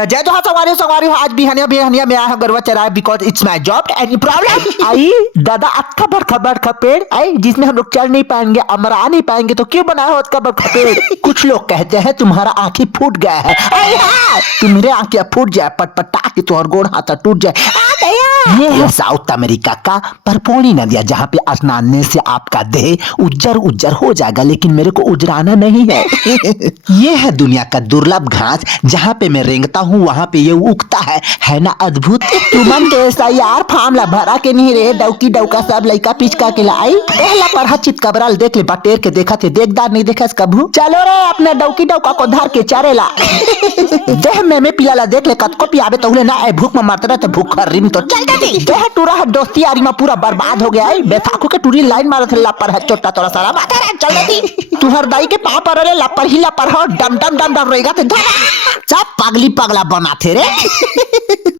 तो जय जोहार सवारी हो आज बिहानिया बिहानिया में आया हूं गरवा चराया because it's my job any problem आई दादा अच्छा बड़का पेड़ आई जिसमें हम लोग चल नहीं पाएंगे अमरा नहीं पाएंगे तो क्यों बनाया हो उसका बड़का पेड़ कुछ लोग कहते हैं तुम्हारा आंखें फूट गया है तुम्हारे आंखें फूट जाए पटपटा के तुम्हारा गोड़ हाथ टूट जाए ये है साउथ अमेरिका का परपोनी नदिया जहाँ पे स्नान से आपका देह उज्जर उज्जर हो जाएगा लेकिन मेरे को उजराना नहीं है ये है दुनिया का दुर्लभ घास जहाँ पे मैं रेंगता हूँ वहाँ पे ये उगता है ना अद्भुत तुमन के ऐसा यार फार्मला भरा के नहीं रे डौकी डौका सब लइका पिचका के लाई पहला पढ़ा चित कबराल देख ले बटेर के देखा थे देखदार नहीं देखा कभू चलो रे अपने डौकी डौका को धर के चरेला देह में पिलाला देख ले कतको पियाबे तो ना भूख में मरते रहे भूख रिम तो चल देह टूरा है दोस्ती यारी में पूरा बर्बाद हो गया है बेफाकू के टूरी लाइन मारे थे लापर है चोटा तोरा सारा बात है चल देती तुहर दाई के पाँव पर रे लापर ही लापर हो डम डम डम डम रहेगा तो सब पगली पगला बना थे रे